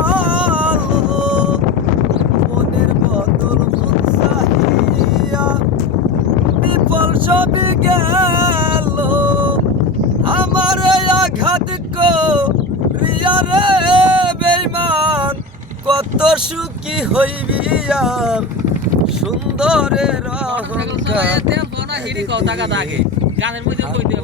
ভালো মনের বদল মন চাহিয়া বিফল সবই গেল আমার এই আঘাত করিয়া রে বেঈমান কত সুখী হইবি আর সুন্দরের অহংকার গানের মধ্যে কই দিয়ে